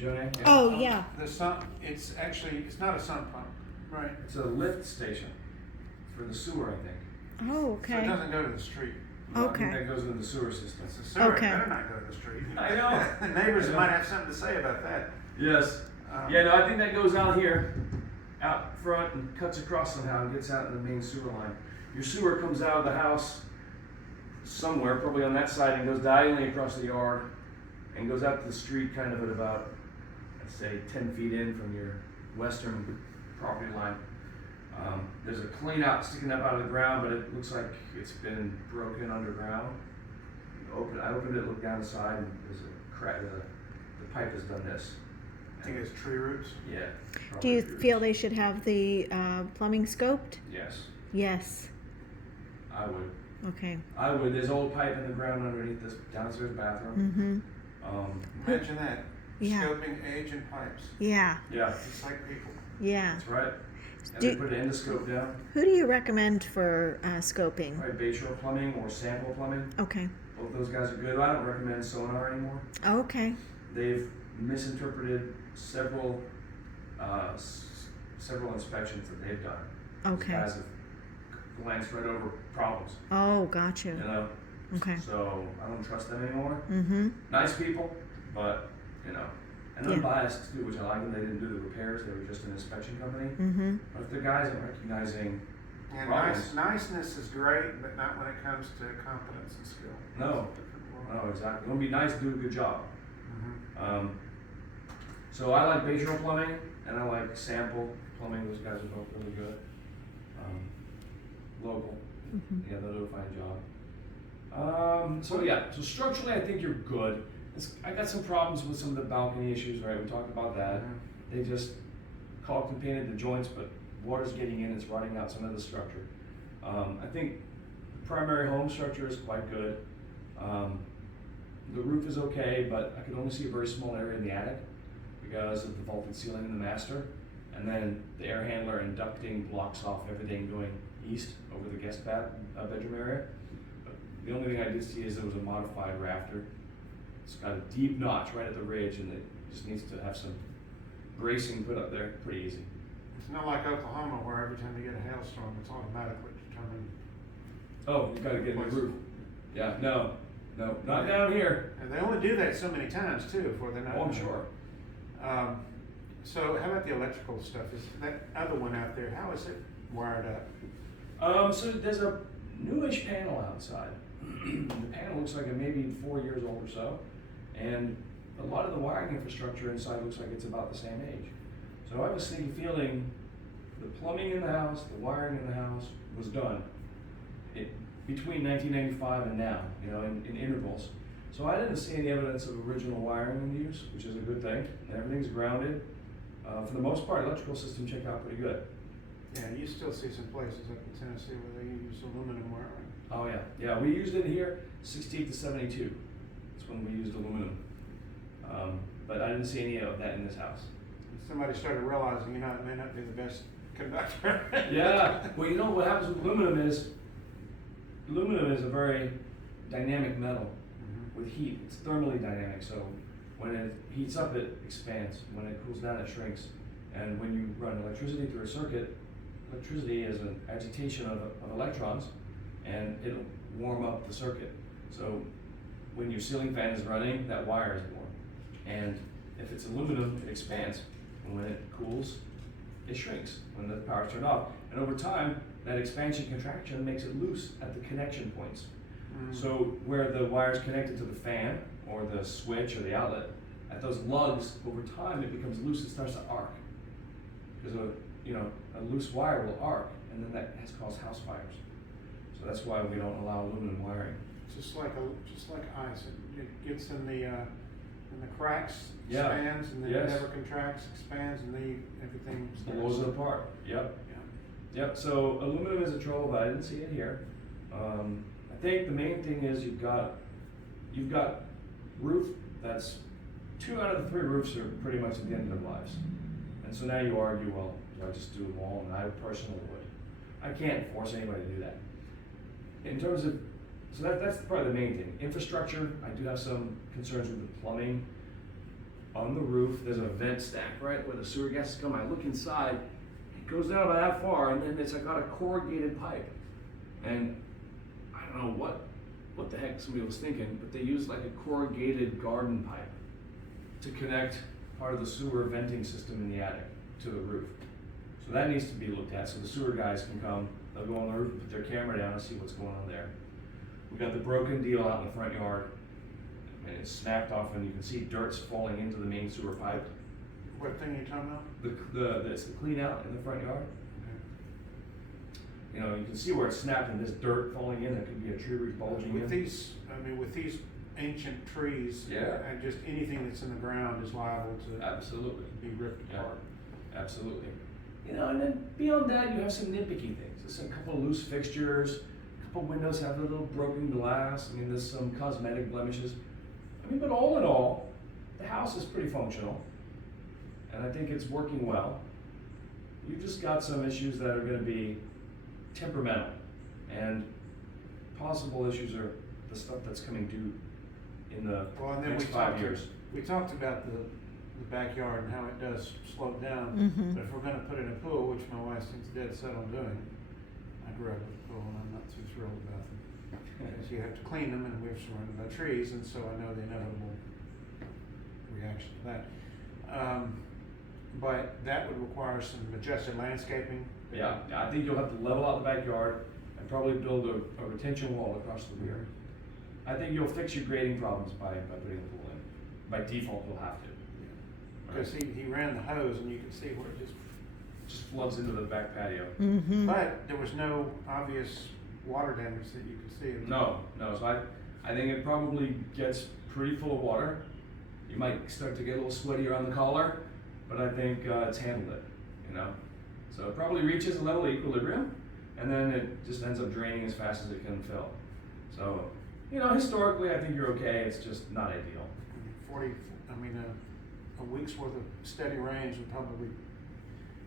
Jonah? Yeah. Oh, yeah. The sump, it's not a sump pump, right? It's a lift station for the sewer, I think. Oh, So it okay. doesn't go to the street. No, I think Okay. that goes into the sewer system. It's a sewer, Okay. it better not go to the street. I know. The neighbors I know. might have something to say about that. Yes. Yeah, no, I think that goes out here, out front, and cuts across somehow and gets out in the main sewer line. Your sewer comes out of the house somewhere, probably on that side, and goes diagonally across the yard and goes out to the street kind of at about, let's say, 10 feet in from your western property line. There's a clean out sticking up out of the ground, but it looks like it's been broken underground. I opened it, looked down the side, and there's a crack. The pipe has done this. I think it's tree roots. Yeah. Do you probably feel they should have the plumbing scoped? Yes, Yes. I would. Okay. I would. There's old pipe in the ground underneath this downstairs bathroom. Mm-hmm. Imagine that. Yeah. Scoping age and pipes. Yeah. Yeah, Just like people. Yeah. that's right. And Do- they put an endoscope down. Who do you recommend for scoping? Probably Bayshore Plumbing or Sample Plumbing. Okay. Both those guys are good. I don't recommend Sonar anymore. Okay. They've misinterpreted several inspections that they've done. These Okay. guys have glanced right over problems, Oh, gotcha. you know. Okay. So I don't trust them anymore. Mm-hmm. Nice people, but and Yeah. unbiased too, which I like them. They didn't do the repairs; they were just an inspection company. Mm-hmm. But if the guys are recognizing, And Problems. niceness is great, but not when it comes to competence and skill. No. It's a different world. oh, exactly, want to be nice, do a good job. Mhm. So I like Bayshore Plumbing and I like Sample Plumbing. Those guys are both really good. Local, Mm-hmm. yeah, they'll do a fine job. So structurally, I think you're good. I got some problems with some of the balcony issues, right? We talked about that. Mhm. They just caulked and painted the joints, but water's getting in, it's rotting out some of the structure. I think the primary home structure is quite good. The roof is okay, but I could only see a very small area in the attic because of the vaulted ceiling in the master. And then the air handler and ducting blocks off everything going east over the guest bedroom area. But the only thing I did see is there was a modified rafter. It's got a deep notch right at the ridge, and it just needs to have some bracing put up there pretty easy. It's not like Oklahoma where every time you get a hailstorm, it's automatically determined. Oh, you gotta get a new roof. Yeah, no, not down here. And they only do that so many times too before they're not. Oh, I'm sure. So how about the electrical stuff? Is that other one out there, how is it wired up? So there's a newish panel outside. The panel looks like it may be 4 years old or so, and a lot of the wiring infrastructure inside looks like it's about the same age. So I have a sneaky feeling the plumbing in the house, the wiring in the house was done between 1995 and now, in intervals. So I didn't see any evidence of original wiring in use, which is a good thing. And everything's grounded. For the most part, electrical system checked out pretty good. Yeah, you still see some places up in Tennessee where they use aluminum wiring. Oh yeah, we used it here 68 to 72. That's when we used aluminum. But I didn't see any of that in this house. Somebody started realizing, it may not be the best conductor. Yeah, well, what happens with aluminum is a very dynamic metal with heat. It's thermally dynamic, so when it heats up, it expands. When it cools down, it shrinks. And when you run electricity through a circuit, electricity is an agitation of electrons, and it'll warm up the circuit. So when your ceiling fan is running, that wire is warm. And if it's aluminum, it expands. And when it cools, it shrinks when the power's turned off. And over time, that expansion contraction makes it loose at the connection points. So where the wire's connected to the fan or the switch or the outlet, at those lugs, over time it becomes loose, it starts to arc. Because a loose wire will arc, and then that has caused house fires. So that's why we don't allow aluminum wiring. Just like ice, it gets in the cracks, Yeah. expands, and then Yes. it never contracts, expands, and then everything Blows it apart. Yep. Yeah. Yep. So aluminum is a trouble, but I didn't see it here. I think the main thing is you've got roof that's 2 out of the 3 roofs are pretty much at the end of their lives. And so now you argue, well, do I just do them all? And I personally would. I can't force anybody to do that. In terms of, so that's probably the main thing. Infrastructure, I do have some concerns with the plumbing. on the roof, there's a vent stack, right, where the sewer gases come. I look inside, it goes down about that far, and then it's got a corrugated pipe. And I don't know what the heck somebody was thinking, but they used like a corrugated garden pipe to connect part of the sewer venting system in the attic to the roof. So that needs to be looked at, so the sewer guys can come, they'll go on the roof, put their camera down and see what's going on there. We got the broken deal out in the front yard. I mean, it's snapped off and you can see dirt's falling into the main sewer pipe. What thing are you talking about? It's the clean out in the front yard. Okay. You know, you can see where it's snapped and there's dirt falling in, there could be a tree root bulging in. With these, I mean, with these ancient trees, Yeah. and just anything that's in the ground is liable to Absolutely, be ripped Yeah. apart. absolutely. You know, and then beyond that, you have some nitpicky things. There's a couple of loose fixtures, a couple windows have a little broken glass. I mean, there's some cosmetic blemishes. I mean, but all in all, the house is pretty functional, and I think it's working well. You've just got some issues that are gonna be temperamental, and possible issues are the stuff that's coming due in the Well, and then next we 5 talked, years. we talked about the backyard and how it does slow down. Mhm. But if we're gonna put in a pool, which my wife seems dead set on doing, I grew up with a pool and I'm not too thrilled about them. Because you have to clean them and we're surrounded by trees, and so I know the inevitable reaction to that. But that would require some adjusted landscaping. Yeah, I think you'll have to level out the backyard and probably build a retention wall across the rear. I think you'll fix your grading problems by putting the pool in. By default, you'll have to. Because he ran the hose and you could see where it Just floods into the back patio. Mm-hmm. but there was no obvious water damage that you could see. No, so I think it probably gets pretty full of water. You might start to get a little sweaty around the collar, but I think it's handled it, you know? So it probably reaches a level of equilibrium, and then it just ends up draining as fast as it can fill. So, you know, historically, I think you're okay, it's just not ideal. 40, a week's worth of steady rains would probably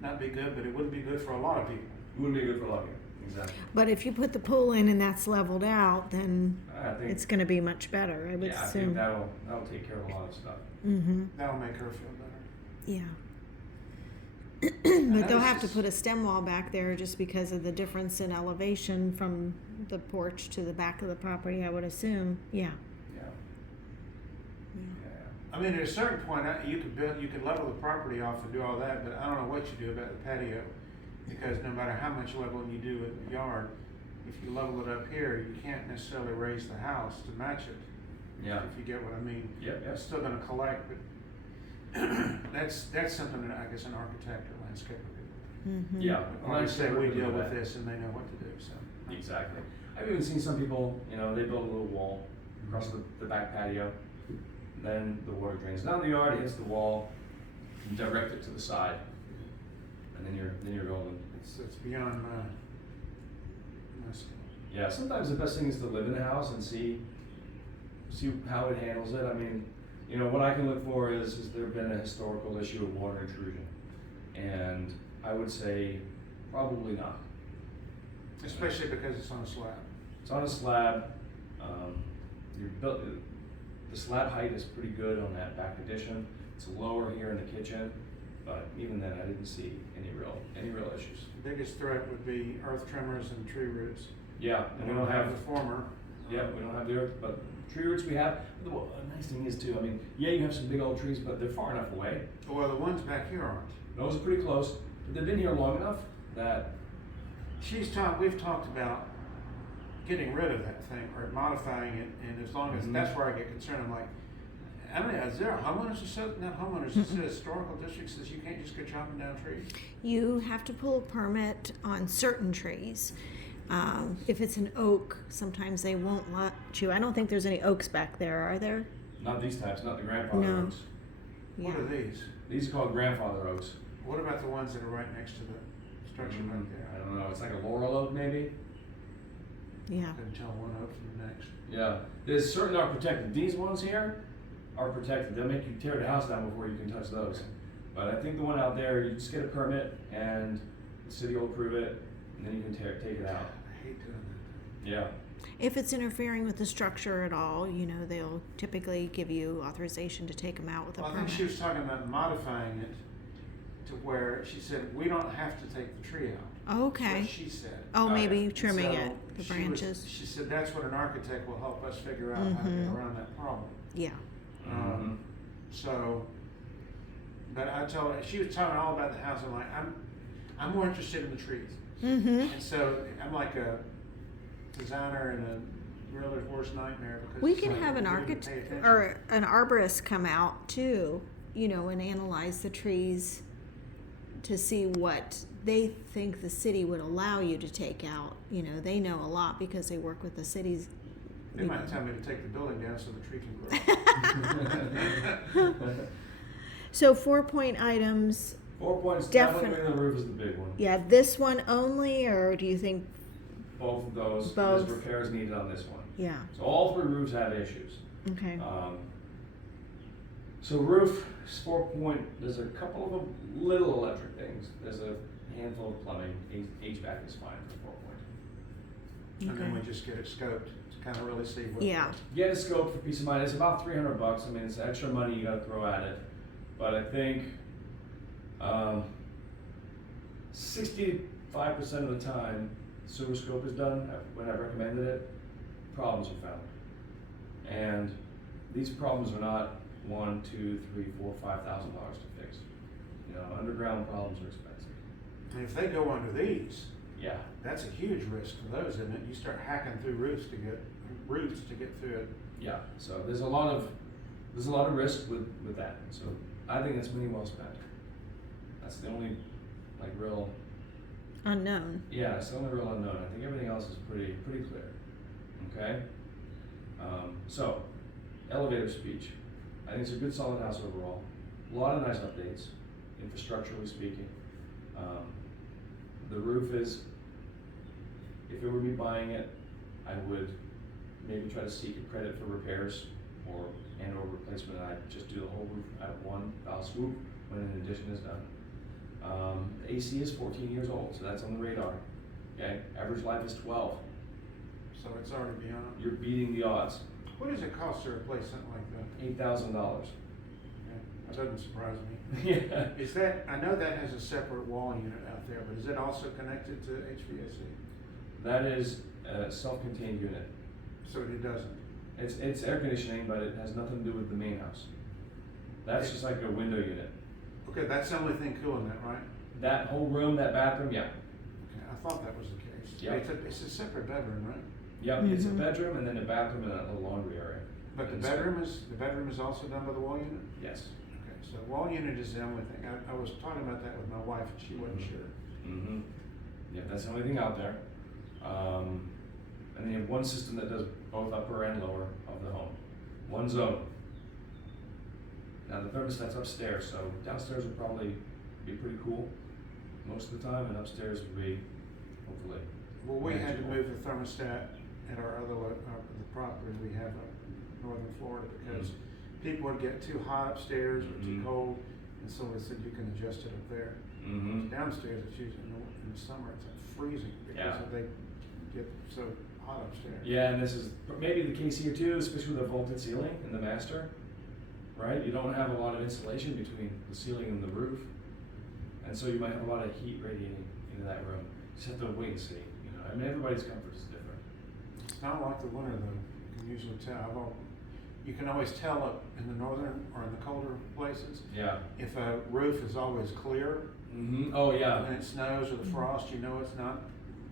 not be good, but it wouldn't be good for a lot of people. It wouldn't be good for logging, exactly. But if you put the pool in and that's leveled out, then I think, it's going to be much better, I would yeah, I think assume. that'll take care of a lot of stuff. Mm-hmm. That'll make her feel better. Yeah. that But they'll was have to just- put a stem wall back there just because of the difference in elevation from the porch to the back of the property, I would assume. Yeah. Yeah, Yeah. yeah. I mean, at a certain point, you could level the property off and do all that, but I don't know what you do about the patio. Because no matter how much leveling you do in the yard, if you level it up here, you can't necessarily raise the house to match it. Yeah. If you get what I mean. Yep, It's still gonna collect, but that's something that I guess an architect or landscaper could. Mm-hmm. Yeah. Or I say we Landscaper deal could do with that. this and they know what to do, so. Exactly. I've even seen some people, you know, they build a little wall across the back patio, then the water drains down the yard, hits the wall, you direct it to the side, and then you're golden. It's beyond my skill. Yeah, sometimes the best thing is to live in the house and see how it handles it. I mean, you know, what I can look for is there been a historical issue of water intrusion? And I would say probably not. Especially because it's on a slab. It's on a slab. The slab height is pretty good on that back addition. It's lower here in the kitchen, but even then, I didn't see any real issues. The biggest threat would be earth tremors and tree roots. Yeah, and we don't have the former. Yeah, we don't have the earth, but tree roots we have. The nice thing is too, I mean, yeah, you have some big old trees, but they're far enough away. Well, the ones back here aren't. Those are pretty close, but they've been here long enough that, We've talked about getting rid of that thing or modifying it, and as long as, Mhm. that's where I get concerned, I'm like, I mean, is there a homeowners association, not homeowners, it's a historical district says you can't just go chopping down trees? You have to pull a permit on certain trees. If it's an oak, sometimes they won't let you. I don't think there's any oaks back there, are there? not these types, not the grandfather No. oaks. What are these? These are called grandfather oaks. What about the ones that are right next to the structure right there? I don't know, it's like a laurel oak maybe? Yeah. Couldn't tell one oak from the next. Yeah, there's certain are protected. These ones here are protected. They'll make you tear the house down before you can touch those. But I think the one out there, you just get a permit and the city will approve it, and then you can take it out. I hate doing that. Yeah. If it's interfering with the structure at all, you know, they'll typically give you authorization to take them out with a Well, I think she permit. was talking about modifying it to where she said, we don't have to take the tree out. That's Okay. what she said. Oh, Oh, maybe yeah. trimming So it, the she was- branches. She said that's what an architect will help us figure out how to get around that problem. Yeah. Um, so, but I told her, she was telling me all about the house, I'm like, I'm more interested in the trees. Mm-hmm. And so, I'm like a designer and a realtor's worst nightmare because. We it's can like, have an we need to architect pay attention. or an arborist come out too, you know, and analyze the trees to see what they think the city would allow you to take out. You know, they know a lot because they work with the cities. They you might know. tell me to take the building down so the tree can grow. So 4-point items, 4 points, Definite- definitely the roof is the big one. yeah, this one only, or do you think, Both of those, Both. there's repairs needed on this one. yeah, So all 3 roofs have issues. okay. So roof, 4 point, there's a couple of little electric things. There's a handful of plumbing, HVAC is fine for 4 point. And then we Okay. just get it scoped to kind of really see what. Yeah. Get a scope for peace of mind, it's about $300, I mean, it's extra money you gotta throw at it. But I think, 65% of the time, sewer scope is done, when I've recommended it, problems are found. And these problems are not $1, $2, $3, $4, $5,000 to fix. You know, underground problems are expensive. And if they go under these, Yeah, that's a huge risk for those, isn't it? You start hacking through roofs to get through it. yeah, so there's a lot of risk with that, so I think it's money well spent. That's the only, like, real, Unknown. yeah, it's the only real unknown. I think everything else is pretty clear, okay? So, elevator speech. I think it's a good solid house overall. A lot of nice updates, infrastructurally speaking. The roof is, if it were me buying it, I would maybe try to seek a credit for repairs or replacement, and I'd just do the whole roof at one foul swoop when an addition is done. The AC is 14 years old, so that's on the radar. Okay, average life is 12. So it's already beyond. You're beating the odds. What does it cost to replace something like that? $8,000. Yeah, that doesn't surprise me. Yeah. Is that, I know that has a separate wall unit out there, but is it also connected to HVAC? That is a self-contained unit. So it doesn't? It's air conditioning, but it has nothing to do with the main house. That's just like a window unit. Okay, that's the only thing cooling that, right? That whole room, that bathroom, yeah. Okay, I thought that was the case. Yeah. It's a separate bedroom, right? Yep, it's a Mhm. bedroom and then a bathroom and a laundry area. But the And so- bedroom is also done by the wall unit? Yes. Okay, so wall unit is the only thing. I was talking about that with my wife and she wasn't sure. Mm-hmm. Yeah, that's the only thing out there. And then you have one system that does both upper and lower of the home. One zone. Now the thermostat's upstairs, so downstairs will probably be pretty cool most of the time, and upstairs will be, hopefully. Well, we had to manageable. move the thermostat at our other, the property we have up in northern Florida because people would get too hot upstairs or too Mhm. cold. And so we said you can adjust it up there. Mm-hmm. Downstairs, it's usually in the summer, it's like freezing because Yeah. they get so hot upstairs. Yeah, and this is maybe the case here too, especially with a vaulted ceiling in the master, right? You don't have a lot of insulation between the ceiling and the roof, and so you might have a lot of heat radiating into that room. You just have to wait and see. You know, I mean, everybody's comfort is different. It's not like the winter though. You can usually tell. You can always tell up in the northern or in the colder places Yeah. if a roof is always clear. Mm-hmm. Oh yeah. When it snows or the frost, you know it's not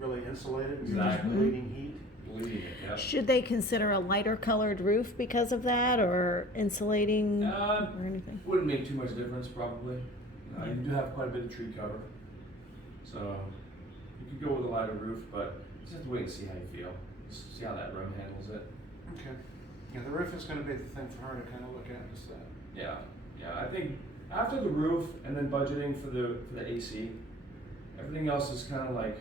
really insulated. You're Exactly. just bleeding heat. Bleeding it. Yeah. Should they consider a lighter colored roof because of that, or insulating or anything? Wouldn't make too much difference probably. You do have quite a bit of tree cover, so you could go with a lighter roof, but you just have to wait and see how you feel. See how that room handles it. Okay. Yeah, the roof is gonna be the thing for her to kind of look at and decide. Yeah, yeah. I think after the roof and then budgeting for the AC, everything else is kind of like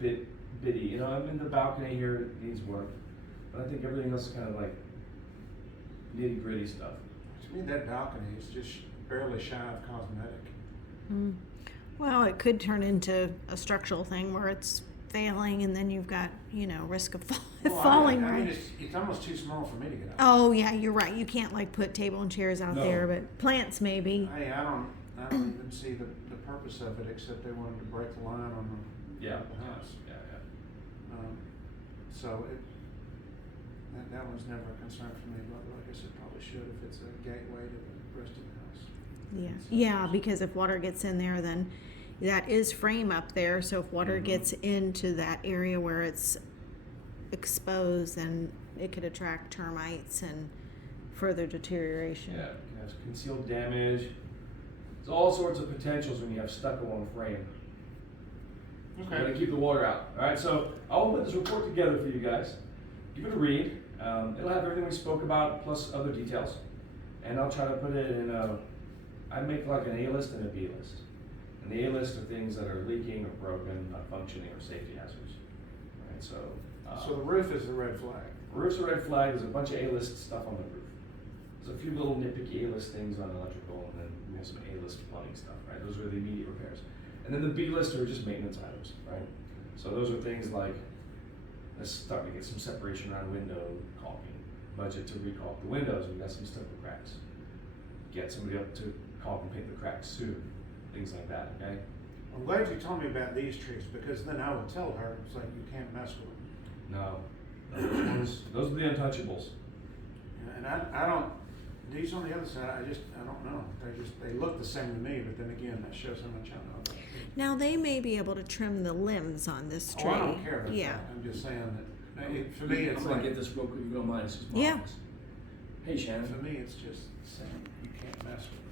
bitty. You know, I mean the balcony here needs work, but I think everything else is kind of like nitty gritty stuff. To me, that balcony is just barely shy of cosmetic. Well, it could turn into a structural thing where it's failing, and then you've got, risk of Well, falling. I mean, right? it's almost too small for me to get out. Oh yeah, you're right. You can't like put table and chairs out No. there, but plants maybe. Hey, I don't even see the purpose of it, except they wanted to break the line on the Yeah. house. Yeah. So that was never a concern for me, but I guess it probably should if it's a gateway to the rest of the house. Yeah, because if water gets in there, then that is frame up there. So if water Mhm. gets into that area where it's exposed, then it could attract termites and further deterioration. Yeah, you can have concealed damage. There's all sorts of potentials when you have stucco on frame. You gotta keep the water out. All right, so I'll put this report together for you guys. Give it a read. It'll have everything we spoke about plus other details, and I'll try to put it in I make like an A list and a B list. And the A list are things that are leaking or broken, not functioning, or safety hazards. All right, so. So the roof is the red flag. Roof's a red flag. There's a bunch of A-list stuff on the roof. There's a few little nitpicky A-list things on electrical, and then we have some A-list plumbing stuff, right? Those are the immediate repairs. And then the B-list are just maintenance items, right? So those are things like, let's start to get some separation around window caulking. Budget to re-caulk the windows. We've got some stucco cracks. Get somebody up to caulk and paint the cracks soon. Things like that, okay? I'm glad you told me about these trees, because then I would tell her, it's like, you can't mess with them. No. Those are the untouchables. And I don't, these on the other side, I don't know. They look the same to me, but then again, that shows how much I know about it. Now they may be able to trim the limbs on this tree. Oh, I don't care about Yeah. that. I'm just saying that, for me, it's I'm gonna like, get this real quick if you don't mind. It's just Yeah. marvelous. Hey, Shannon. for me, it's just saying, you can't mess with